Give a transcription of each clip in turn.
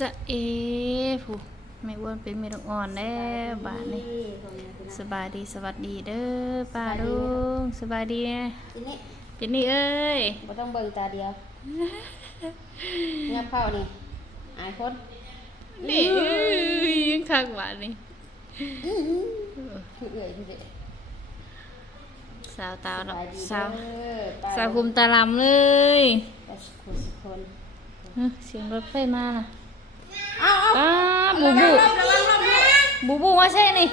จะเอผู้ไม่อ้วนเป็นไม่ต้องอ่อนแล้วบาทนี้สบายดีสวัสดีเด้อป้าลุงสบายดีนะทีนี้เจนนี่เอ้ยบ่ต้องเบิ่งตาเดียวงับเข้านี่อายคนนี่เอ้ยยังคักบาทนี้คือเอื่อยพี่เด็กสาวตาสบายดีสาวเด้อป้สาวคุมตาลำเลยไปสุขคนสุขคนฮะเสียงรถไฟมาน่ะเอาเอาอ้าบูบูบูบูมาใช่นี่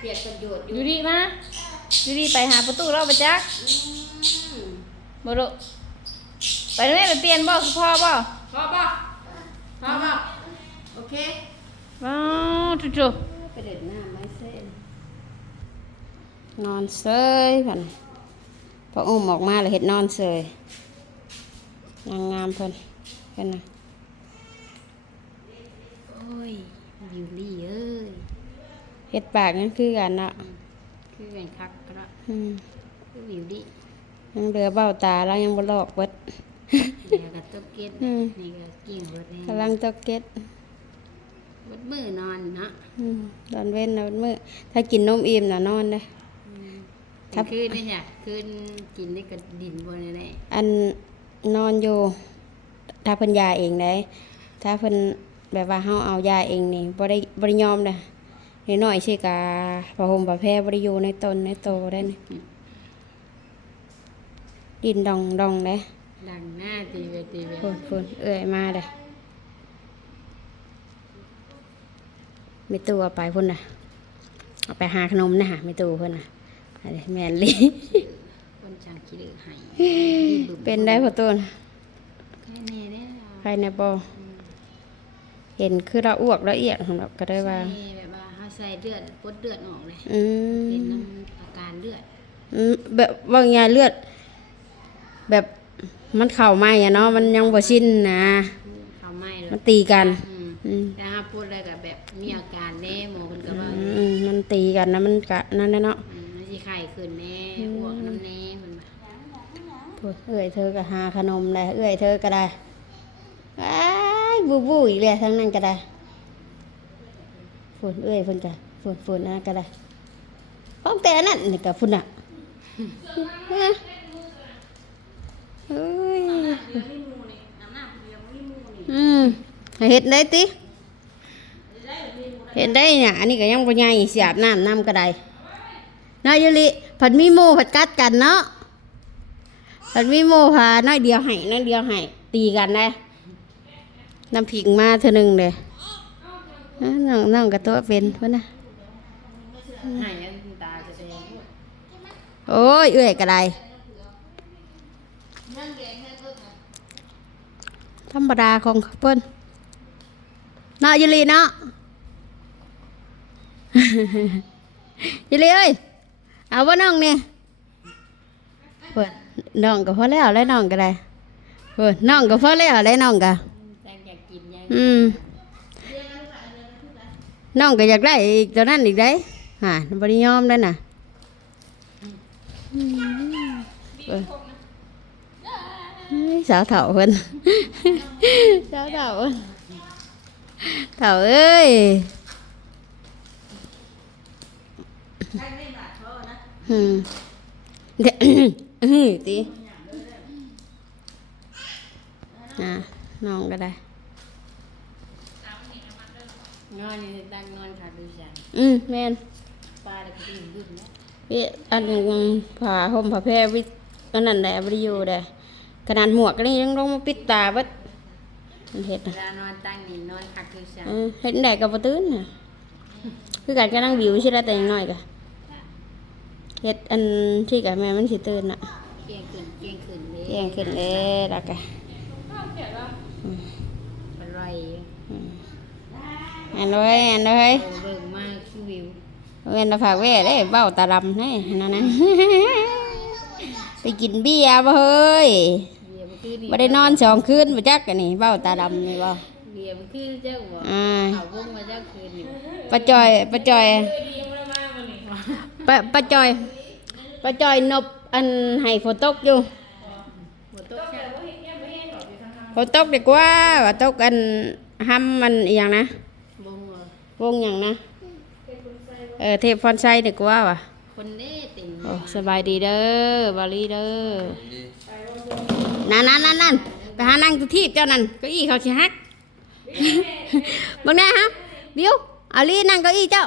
เปียกประโยชน์ออยู่ยู่ดีมาอยู่ดีไปหาประตูเราไปจักอืมบ่รู้ไปแม่ไปเปลี่ยนบ่คือพ่อบ่พอป่ะพอป่ะโอเคว้าวจุ๊บไปเด็ดหน้าไม้เส้นนอนเซยพันพออุ้มออกมาเลยเห็ดนอนเซยนางงามเพิ่นเพิ่นนะโอ้ ยบิวลี่เอ้ยเห็ดปากนั่นคือกันเนาะคือเป็นคักกระอืมคือวิวดิยังเหลือเบ้าตาแล้วยังบ่ลอกเบิดเดี๋ยวกับตุ๊กเก็ตอืมนี่ก็กิ่งเบิดนี่กำลังตกเก็ตเบิดมือนอนเนาะอืมตอนเว้นนะมื้อถ้ากินนมอิ่มน่ะนอนเด้อครัถ้าบคืนนี่จ้ะคืนกินได้กับดินบนนี่แหละอันนอนอยู่ถ้าเพิ่นยาเองได้ถ้าเพิ่น แบบว่าเฮาเอายาเองนี่บ่ได้บ่ได้ยอมเด้อน้อยๆสิกาพระห่มพระแพรบ่ได้อยู่ในตนในโตได้นี่ดินดองดองเด้ดังหน้าตีไปตีไปพุ่นพุ่นเอ้ยมาเด้อมีตัวไปพุ่นน่ะเอาไปหาขนมนะฮะมีตัวเพิ่นน่ะอันนี้แม่นลีคนช่างขี้ดื้อให้เป็นได้พอตัวน่ะแค่นี้เนี่ยภายในบ่ เห็นคือเราอ้วกละเอียดของเราก็ได้ว่า ใส่แบบว่าเขาใส่เลือดปดเลือดออกเลยอืเป็นมน้ำอาการเลือดอืมแบบว่าไงเลือด แบบมันเข่าไหมอะเนาะมันยังบ่ชินนะ เขาไหม้เลมันยตีกัน อืมอืมแล้วถ้าพูดอะไรกับแบบมีอาการแน่หมอคนก็ว่าอืมมันตีกันนะมันกะนั่นแหละเนาะอืมมันสิไข้ขึ้นแน่อ้วกน้ำแน่คนว่าโอ้ยเอื้อยเธอก็หาขนมเลยเอื้อยเธอก็ได้อ้า ยบูบูอีกเลยทั้งนั้นก็ได้ฝุ่นเอื้อยฝุ่นจ้ะฝุ่นฝุ่นนะก็ได้พร้อมแต่อันนั้นนี่ก็ฝุ่นอะเอ้ยอืมให้เห็ดได้ติเห็ดได้เนี่ยอันนี้ก็ยังบ่ใหญ่สิอาบน้ำน้ำก็ได้เนาะยูริผัดมีหมูผัดกัดกันเนาะผัดมีโมพาน้อยเดียวให้น้อยเดียวให้ตีกันได้ น้ำผิงมาเท่านึงเลยเอ้อน้องน้องกับตัวเป็นเพื่อนนะหายยังตาจะแดงโอ้ยเอื้อยกระไดธรรมดาของเพิ่นเนาะยูรีเนาะยูรีเอ้ยเอาว่าน้องเนี่ยเพิ่นน้องก็พอแล้วแล้วน้องก็ได้เพิ่นน้องก็พอแล้วแล้วน้องก็จังอยากกินยัง อืมน้องก็อยากได้อีกตัวนั้นอีกได้ฮะบริยอมได้น่ะอืมเอ้ยเฮ้ยสาวเถาเพิ่นสาวเถาเพิ่นเถาเอ้ยอืมเดี๋ยวอื้อตีอะน้องก็ได้ นอนนี่ตั้งนอนขาดูจังอืมแม่นปลาแล้วก็ดื่มดื่มนะพี่อันหนึ่งผ่าห่มผ้าแพรวิอันนั้นแหละบริยูเด้ขนาดหมวกนี่ยังต้องมาปิดตาเบัดมันเห็ดเวนะลานอนตั้งนี่นอนขาดูจังเออเห็ดได้กับบ่ตื่นน่ะคือการก็นั่งวิวใช่ไหมแต่ยังน้อยกะเห็ดอันที่กับแม่มันสิตื่นน่ะเก่งขึ้นเก่งขึ้นเลยเที่ยงขึ้นเลยละกะอร่อย อันเลยอันเลยโอ้เบิ่งมากคือวิวเว้นแต่ฝากเว้ได้เบ้าตาดำให้นั่นนะไปกินเบียร์บ่เฮ้ยเบียร์มันคือนี่บ่ได้นอนสองคืนบ่จักกันนี่เบ้าตาดำนี่บ่เบียร์มันคือเจ้าหัวอ่าเขาวงมาเจ้าคืนนี่ป้าจอยป้าจอยป้าป้าจอยป้าจอยนบอันให้ฝนตกอยู่หัวโต๊ะแค่ฝนตกดีกว่าว่าตกอันห้ำมันอหย่างนะบ่หั ววงอย่างนะ เออเทพพรชัยดีกว่าว่ะคนเด้ติ่งโอ้สบายดีเด้อบาลีเด้อนั่นนั่นนั่นนั่นไปหานั่งทุที่เจ้านั่นเก้าอี้เขาสิฮักบังแน่ฮะบิวเอาลีนั่งเก้าอี้เจ้า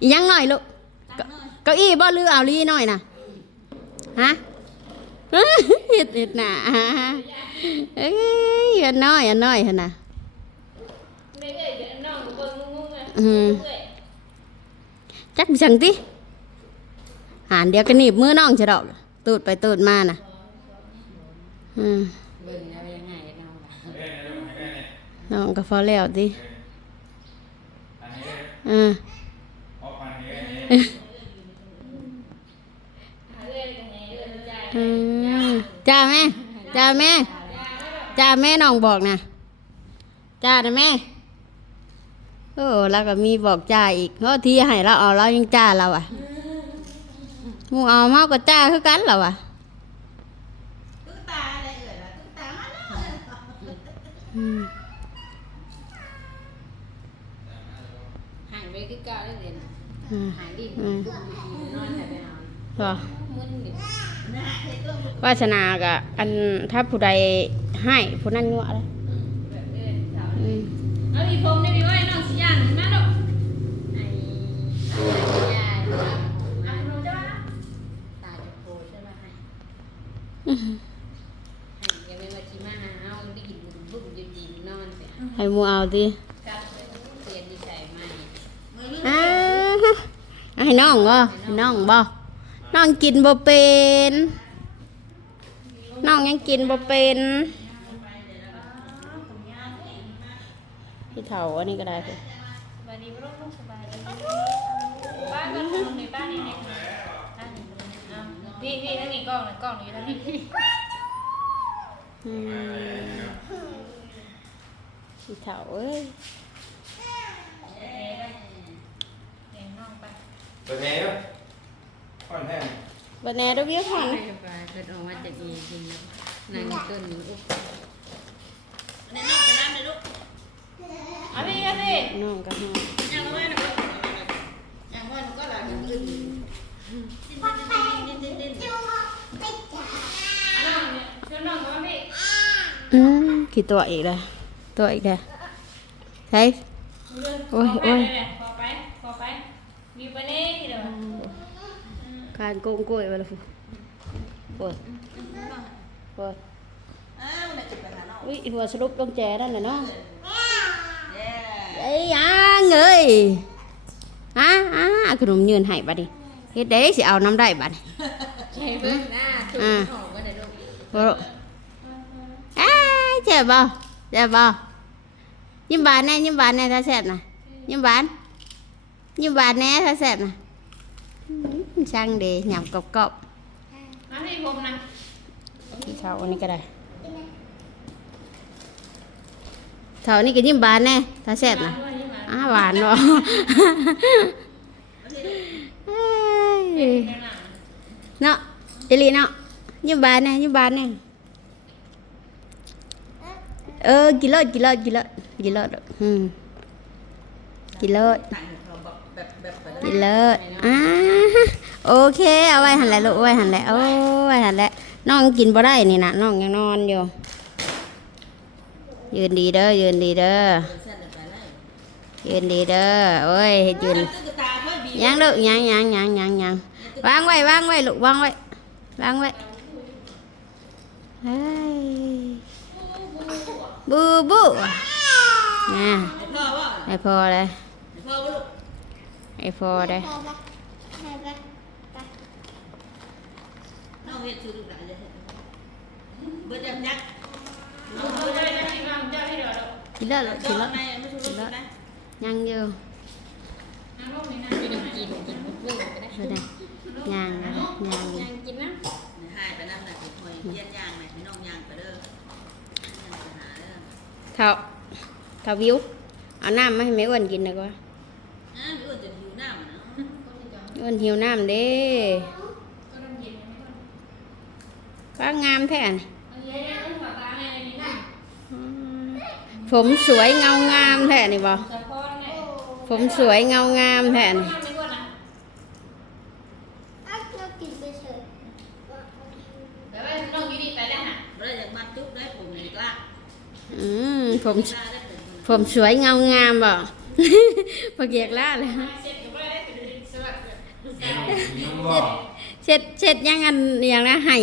อีหยังหน่อยลูกเก้าเก้าอี้บ่ลือเอาลีหน่อยนะฮะ เห็ดเห็ดหนาเอ้ยอันน้อยอันน้อยหั่นน่ะอืมจักไปสั่งติหานเดียวกันหนีบมือน้องจะดอกตูดไปตูดมาน่ะอืมเบิ่งเอายังไงกันเอาล่ะน้องก็พอแล้วติอืมอืมจ้าแม่จ้าแม่จ้า แม่น้องบอกนะจ้านะแม่โอ้แล้วก็มีบอกจ้าอีกเพราะที่ให้เราเอาเรายังจ้าเราอะหมูเอาเมาก็จ้าคือกันเราอะอืมหายไปคือเก่าแล้วเด่นอืมหายดิอืมนอนแต่ไปเอาเหรอมึนดิวาสนากะอันถ้าผู้ใด ให้ผู้นั้นยั่วเลยอืมเอาอีผมได้มีไว้น้องสิย่างมาลูกไอ้ยายเอาหนูจ้าตาจะโกรธใช่ไหมให้ยังไม่มาชิมาหาเอาได้กินบุญบุญจริงๆนอนแต่ให้หมูเอาดิเสียดีใจไหมอ่าฮะให้น้องบ่ให้น้องบ่น้องกินบ่เป็น น้องยังกินบ่เป็น พี่เฒ่าอันนี้ก็ได้คือสบายดีบ่ลูกลูกสบายดีบ้านก็ทำในบ้านนี่นี่บ้านนี่เอาพี่พี่ทั้งนี้กล้องเลยกล้องอยู่ทั้งนี้พี่เฒ่าเอ้ยเลี้ยงน้องไปเปิดแม่ด้วยก่อนแท้บัดแน่ด้อเวียก่อนไปไปเกิดออกมาจากอีจริงนางต้นอุ๊บเอาพี่เอาพี่น้องก็ให้เอาน้องเนี่ยเชิญน้องมาพี่อืมกี่ตัวอีกเลยตัวอีกเลยใช่โอ้ยโอ้ยพอไปพอไปมีไปเน่ที่เดียวการโกงกล้วยไปและฟูปวดปวดอุ้ยหัวสรุปต้องแจนั่นน่ะเนาะ ไอ้ยอ่างเอ้ยอ่าอ่าขนมยืนให้บัดนี้เฮ็ดได้สิเอาน้ำได้บัดนี้ ใช่เบิ่งหน้าถูกหอมก็ได้ลูก บ่รู้อ้าเจ็บบ่เจ็บบ่ยิ้มบานแน่ยิ้มบานแน่ถ้าแซ่บน่ะยิ้มบานยิ้มบานแน่ถ้าแซ่บน่ะอืมช่างเดหยำกรอบๆ มาพี่ผมนะ พี่เท่าอันนี้ก็ได้ เท่านี้ก็ยิ้มบานแน่ถ้าแซ่บนะอ้าหวานบ่เอ้ยเนาะเอลีเนาะยิ้มบานแน่ยิ้มบานแน่เออกินเลิศกินเลิศกินเลิศกินเลิศอืมกินเลิศกินเลิศอ่าโอเค เอาไว้หันแหละลูกเอาไว้หันแหละเอาไว้หันแหละน้องกินบ่ได้นี่นะน้องยังนอนอยู่ ยืนดีเด้อยืนดีเด้อยืนดีเด้อโอ้ยให้ยืนยังลูกยังยังยังยังยังวางไว้วางไว้ลูกวางไว้วางไว้เฮ้ยบูบูน่ะให้พอเลยให้พอเลยกิ นเลิศลูกกินเลิศกินเลิศยังอยู่กินกินกินเบิ่งก็ได้เดี๋ยวนะยังนะยังอยู่ยังกินนะหายไปนั่นแหละไปคอยเยี่ยนยางไหนพี่น้องยางไปเด้อยังไปหาเด้อเท่าเท่าวิว เอาน้ำมาให้แม่อ้วนกินดีกว่าอ้าวพี่อ้วนจะหิวน้ำเนาะอ้วนหิวน้ำเด้ก็งางามแท้นี่เอาเยอะๆต้องฝากร้าน ผมสวยเงางามแท้นี่บ่ สะโพกเนี่ย ผมสวยเงางามแท้นี่ ทำไม่กวนนะ อ้าวเรากินไปเฉย เดี๋ยวไปน้องยูดีไปแล้วฮะ บ่ได้จากมัดจุ๊บได้ผมนี่กล้า อืมผม กล้าได้ผมมัน ผมสวยเงางามบ่ พอเกียกล่าเลย เสร็จก็ไม่ได้เป็นสวัสดิ์ กินนมบ่ เช็ดเช็ดยังอันอย่างนะไห้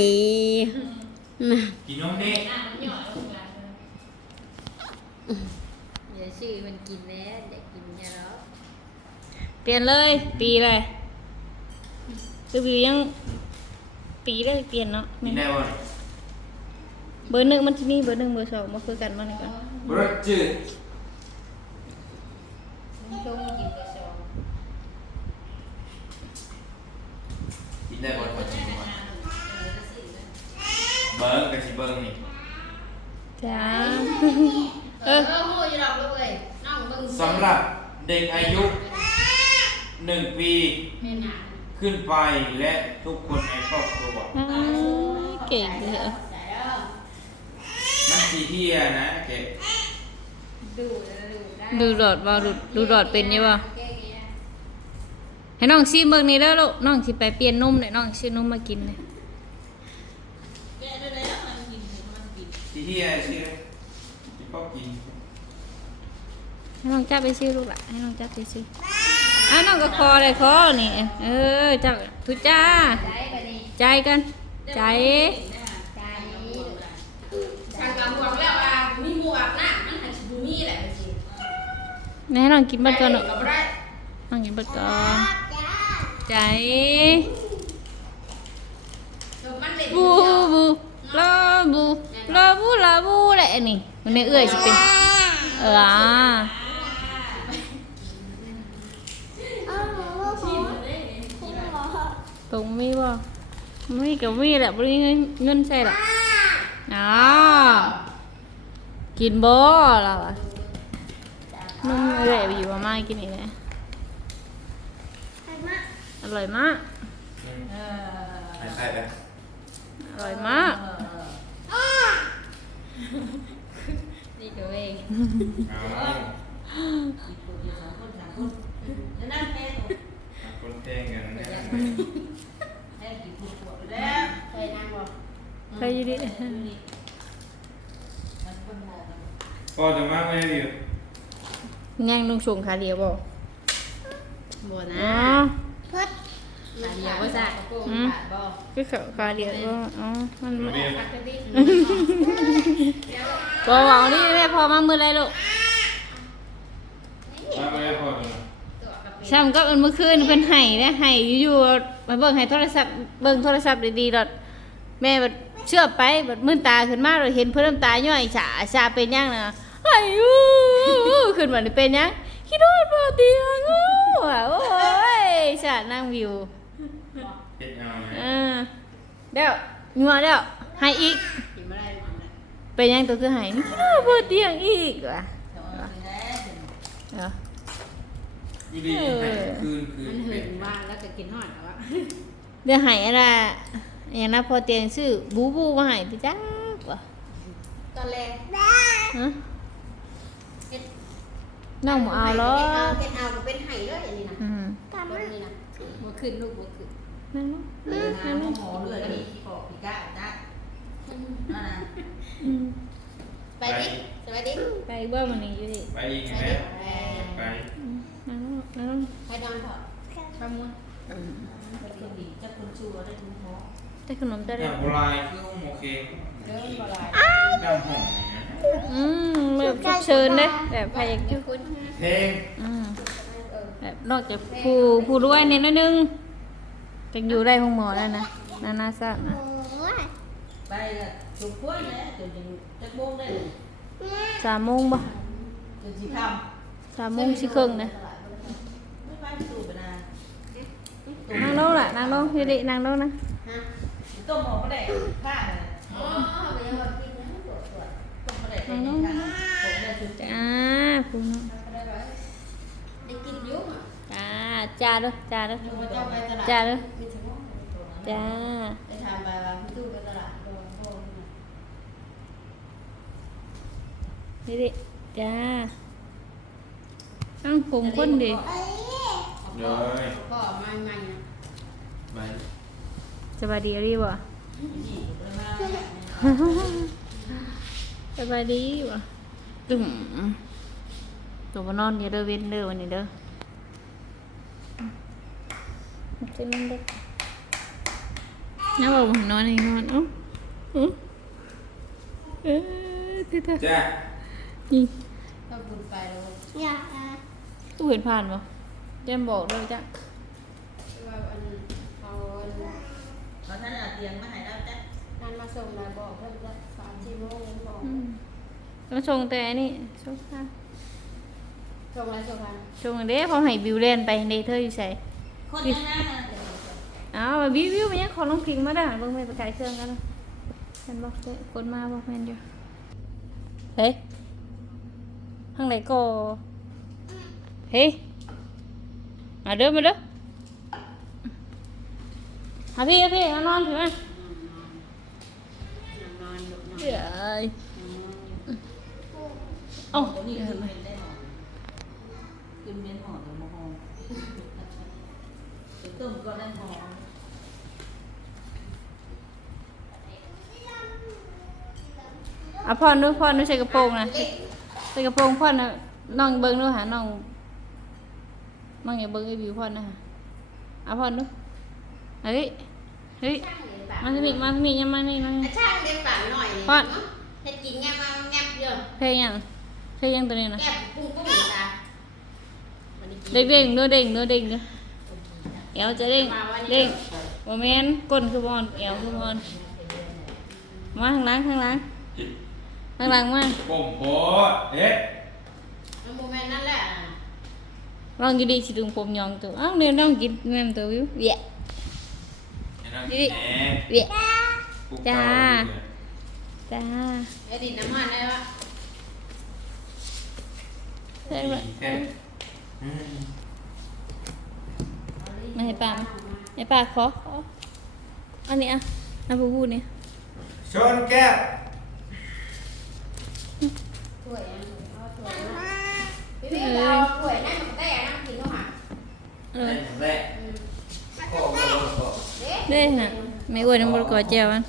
น่ะ กินนมเด็ก ชื่อมันกินแน่อยากกินแค่แล้วเปลี่ยนเลย ปีเลยคือวิวยังปีเลยเปลี่ยนเนาะกินได้บ่เบอร์หนึ่งมันที่นี่เบอร์หนึ่งเบอร์สองมาคือกันมาหนึ่งกันรสจืดชงกินกระชองกินได้บ่พอกินบ่เบิ่งก็สิเบิ่งนี่จ้า เออโหยดอกเลยน้องมึงสำหรับเด็กอายุหนึ่งปีแม่น่ะขึ้นไปและทุกคนในครอบครัวอ้ายเก่งเลยเหรอใส่แล้วมันสีเฮียนะเก็บดูแล้วดูได้ดูดอดบ่ดูดูดอดเป็นยังบ่แค่นี้ให้น้องซีเบิ่งนี่แล้วลูกน้องสิไปเปลี่ยนนมเลยน้องซื้อนมมากินเลยแกะได้แล้วมันกินมันกินสีเฮียชื่ อที่พ่อกิน ให้น้องจับไปซื้อลูกละให้น้องจับไปซื้ออ้าวน้องก็คอเลยคอนี่ เออจับทุจ้าได้ไปนี่ใจกัน ใจ ใจทางกำบอกแล้วว่ามีหมูอาบน้ำมันหันสิบ่มีแหละไปสิให้น้องกินเบัดก่อนลูกก็บ่ได้น้องกินเบัดก่อนจ้าใจมันเด็กบูบูลาบูลาบูลาบูแหละนี่ มันในเอื้อยสิเป็น เอออ่าอ้าวหมอหมอคุณหมอตรงมีบ่มีกับมีแหละบ่มีเงินเงินใส่ละอ๋อกินบ่ล่ะวะนุ่มเอื้อยไปอยู่ว่ามากินอีกแล้วใครมาอร่อยมาก ใช่ใช่เลยอร่อยมาก อ้านี่ตัวเองเอาสองคนสามคนแล้วนั่นแม่ตัวคนแทงกันนะแม่กินปวดๆแล้วเคยนั่งบ่ใครอยู่ดิมันคนมองกันพ่อจะมาไม่ได้อยู่ย่างลุงชงขาเดียวบ่บ่อ๋นะอพุด ขาเดียวบ่ซะโกงขาดบ่คือเขาขาเดียวก็อ๋อมันเรียนพักกันดิบ่หวังนี่แม่พอมามื้อไรลูกมาไม่ได้พ่อจะมาตัวกับเป็นซ้ำก็มันเมื่อคืนเพิ่นให้เด้ให้อยู่ๆมาเบิ่งให้โทรศัพท์เบิ่งโทรศัพท์ดีๆดอดแม่บัดเชื่อไปบัดมื่นตาขึ้นมาเราเห็นเพิ่นน้ำตาย่อยฉาชาเป็นหยังน่ะอายุขึ้นมานี่เป็นหยังคิดว่าบ่เตียงอู้ว่ะโอ้ยชานั่งวิว เฮ็ดเอาไงเออเดี๋ยวงัวเดี๋ยวให้อีก กินบ่ได้มันน่ะเป็นหยังตัวคือให้นี่คิดว่าบ่เตียงอีกว่ะแต่ว่าไม่ได้เอออยู่ดีให้คืนคืนมันเป็เหินนว่างแล้วก็กินฮอดแล้วอะเดี๋ยวให้อะไรอย่างนั้นพอเตียงซื้อบูบูมาให้ไปจ้าว่ะตอนแรกฮะน้องบ่เอาหรอเฮ็ดเอากเฮ็ดเอาก็เป็นไห้เลยอันนี้นะอืมต้นนี้นะบ่ขึ้นลูกบ่ ขึ้นนั่นเนาะเออหมอเลือดนี่ที่ปอกพี่ก้าจ้านั่นนะไปดิสวัสดีไปเบิ่งมันนี่อยู่ดิไปอีกไงไปนั่นเนาะนั่นเนาะไปนอนเถอะข้าวมื้อเป็นคนดีจะคนชัวได้คุณหมอได้ขนมได้เลเนี่ยโบราณคือโอเคเดินบ่หลายน้ำหอมอืมแบบเชิญเด้แบบใครอยากคุณเพลงอืมแบบนอกจากผู้ผู้รวยนิดนึง จะอยู่ได้ห้องหมอแล้วนะนานาซะนะโอ้ยไปละถูกพ้นแล้วจนถึงจะโมงได้สามโมงบ่จนสิคสามโมงสิครึ่งนะำไม่ไปสู่ไปนานนั่งลงล่ะนั่งลงอยู่ดินั่งลงนะฮะต้มหมอก็ได้ข้าเลยอ๋อไปยังบ่กินนะปวดปวดต้มก็ได้เป็นข้าผมได้ชุดจ้าคุณน้องได้บ่ได้กินอยู่อะ จ้าด้วยจ้าด้วยจ้าด้วยจ้าาพี่าดิจ้าตั้งผมก้นดิเลยวะสบายดีรีบวว่าสบายดีวะตึมตัวบ่นอนอย่าเด้อเว้นเด้อวันนี้เด้อ จะนอนเด้อน้าบอกผมนอนให้นอนเอ้าเอ้าเออเท่ๆจ้านี่ก็บุญไปแล้วอยากอะตู้เห็นผ่านปะเจมบอกด้วยจ้ะว่าอันเอาอันเพราะท่านเอาเตียงมาให้แล้วจ้ะนั้นมาส่งแล้วบอกเพิ่นจะสามสี่โมงบอกอืมต้องชงแต่อันนี่ชงค่ะส่งแล้วส่งกันชงเด้พอให้บิวเล่นไปเดเธออยู่ใส่ คนยังหน้ามาเดี๋ยวอ้าวบิวบิวมันยังขอลองพิงมาได้เบิ่งไปประกายเครื่องกันนะฉันบอกเด้คนมาบอกแมนอยู่เฮ้ยทางไหนก็เฮ้ยมาเด้อมาเด้อมาพี่มาพี่มานอนพี่มานอนหนุกนอนเดี๋ยวเอ้าตัวนี้คือเป็นได้หอมคือเป็นหอมหรือมะฮอง ต้มก็ได้หอมอะพ่อนูพ่อนูใส่กระโปรงนะใส่กระโปรงพ่อนะน้องเบิ้งดูหาน้องน้องอย่าเบิ้งไอ้บิวพ่อนะฮะอะพ่อนูเฮ้ยเฮ้ยมาที่นี่มาที่นี่ยังมานี่มานี่ช่างเด็กป่าหน่อยนี่พ่อเฮ็ดกินแง่มาแง่เยอะเพลงยังเพลงยังตัวนี้นะแก้ปุ้งปุ้งตาวันนี้กินเด้งเด้งเด้อเด้งเด้อเด้งเด้อ เอวจะเด้งเด้งโมเมนก้นคือบอลเอวคือบอลมาข้างหล่างข้างหล่างข้างหล่างมาก้มโบเอ๊ะมันโมเมนต์นั่นแหละลองอยู่ดีสิดึงผมยองตัวอ้าวเนี่ยน้องกินแม่มตัววิวเวียให้น้องนี่แหนเวียปลุกจ้าเก่อยู่เนี่ยจ้าไอ้ดินน้ำมันได้ปะใช่ไห มแค่อืมมาให้ป้ามาให้ป้าขอขออันนี้อะอันพูพูนี่ชนแก้วถ้วยอะเอาถ้วยมาพี่พี่เอาถ้วยนั่นมันได้อะนั่งกินเข้ามาเอแรอกแรกโอ้โหเด็กเด้น่ะไม่อ้วนน้ำบดกอเจียวมัน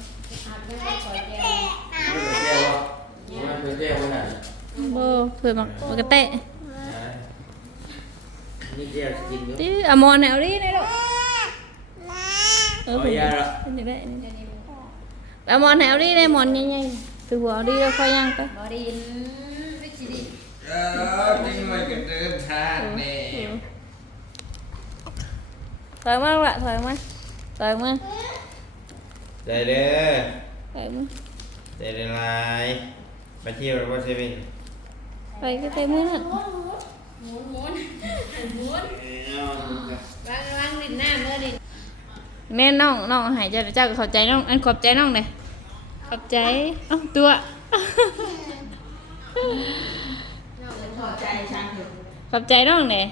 อาบน้ำก่อนแก้วไม่เจอแก้ววะไม่เจอแก้ววะน่ะโบเผื่อมักมักกระเตะ นี่แก้วกินอยู่ตื้ออะมอนแนวนี้ได้ดอกเออเอาผมยาละเป็นจังได้นี่อะมอนแนวนี้ได้หมอนใหญ่ๆตัวหัวเอาดีแล้วค่อยย่างไปบอดินวิจิดิเออจริงเลยก็เดินทางแน่ถอยมาลูกละถอยมาถอยมาใจเด้อถอยมาใจเด้อลายมาเที่ยวหรือว่าเซเว่นไปก็เต็มมือน่ะ หมุนหมุนหมุนวางวางดินหน้าเมื่อดินแม่น้องน้องหายใจเจ้าก็เข้าใจน้องอันขอบใจน้องเลยขอบใจเอ้าตัว พอใจช่างเถอะขอบใจน้องเลย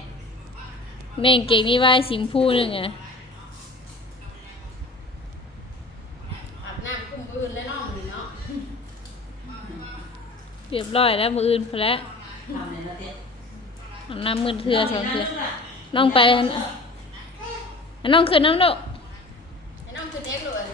แม่งเก่งนี่ว่าสิมพูหนึ่งอะอาบน้ำคุ้มอื่นแล้วน้องนี่เนาะ เรียบร้อยแล้วมืออื่นพอแล้ว ทำในประเทศ อาบน้ำมืดเทือสองเทือน้องไปน้องขึ้นน้ำดกน้องคือเด็กเลย